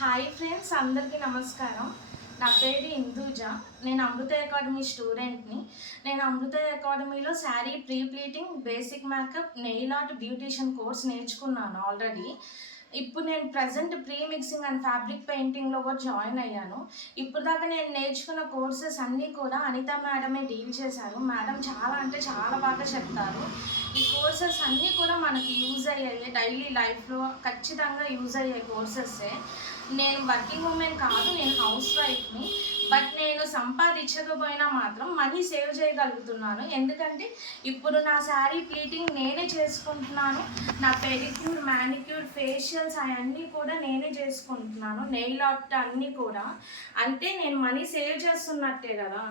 Hi friends, అందరికీ నమస్కారం. నా పేరు ఇందూజ. నేను అమృత అకాడమీ స్టూడెంట్ని. నేను అమృత అకాడమీలో sari pre pleating, basic makeup, nail art, beautician course నేర్చుకున్నాను ఆల్రెడీ. ఇప్పుడు నేను present pre mixing and fabric పెయింటింగ్లో కూడా జాయిన్ అయ్యాను. ఇప్పుడు దాకా నేను నేర్చుకున్న కోర్సెస్ అన్నీ కూడా అనిత మేడమే డీల్ చేశారు. మేడం చాలా అంటే చాలా బాగా చెప్తారు. ఈ కోర్సెస్ అన్నీ కూడా మనకి యూజ్ అయ్యాయి, డైలీ లైఫ్లో ఖచ్చితంగా యూజ్ అయ్యే కోర్సెస్సే. నేను వర్కింగ్ ఉమెన్ కాదు, నేను హౌస్ వైఫ్ని. బట్ నేను సంపాదించకపోయినా మాత్రం మనీ సేవ్ చేయగలుగుతున్నాను. ఎందుకంటే ఇప్పుడు నా శారీ ప్లీటింగ్ నేనే చేసుకుంటున్నాను. నా పెడిక్యూర్, మ్యానిక్యూర్, ఫేషియల్స్ అవన్నీ కూడా నేనే చేసుకుంటున్నాను. నెయిల్ ఆర్ట్ అన్నీ కూడా. అంటే నేను మనీ సేవ్ చేస్తున్నట్టే కదా.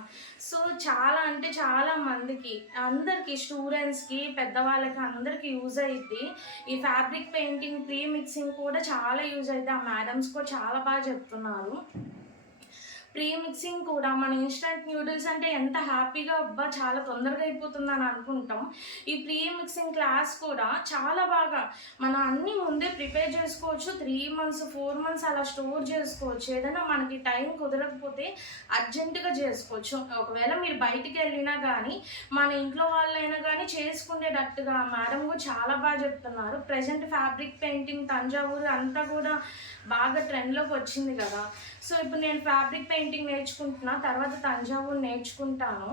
సో చాలా అంటే చాలా మందికి, అందరికీ, స్టూడెంట్స్కి, పెద్దవాళ్ళకి అందరికీ యూజ్ అయ్యిద్ది. ఈ ఫ్యాబ్రిక్ పెయింటింగ్, ప్రీ మిక్సింగ్ కూడా చాలా యూజ్ అవుతుంది. ఆ మేడమ్స్ కూడా చాలా బాగా చెప్తున్నారు. ప్రీ మిక్సింగ్ కూడా మన ఇన్స్టంట్ న్యూడిల్స్ అంటే ఎంత హ్యాపీగా అబ్బా చాలా తొందరగా అయిపోతుందని అనుకుంటాం. ఈ ప్రీ మిక్సింగ్ క్లాస్ కూడా చాలా బాగా మనం అన్నీ ముందే ప్రిపేర్ చేసుకోవచ్చు. 3 months 4 months అలా స్టోర్ చేసుకోవచ్చు. ఏదైనా మనకి టైం కుదరకపోతే అర్జెంటుగా చేసుకోవచ్చు. ఒకవేళ మీరు బయటికి వెళ్ళినా కానీ మన ఇంట్లో వాళ్ళైనా కానీ చేసుకునేటట్టుగా మేడం కూడా చాలా బాగా చెప్తున్నారు. ప్రజెంట్ ఫ్యాబ్రిక్ పెయింటింగ్, తంజావూరు అంతా కూడా బాగా ట్రెండ్లోకి వచ్చింది కదా. సో ఇప్పుడు నేను ఫ్యాబ్రిక్ పెయింటింగ్ నేర్చుకుంటున్నా, తర్వాత తంజావూరు నేర్చుకుంటాను.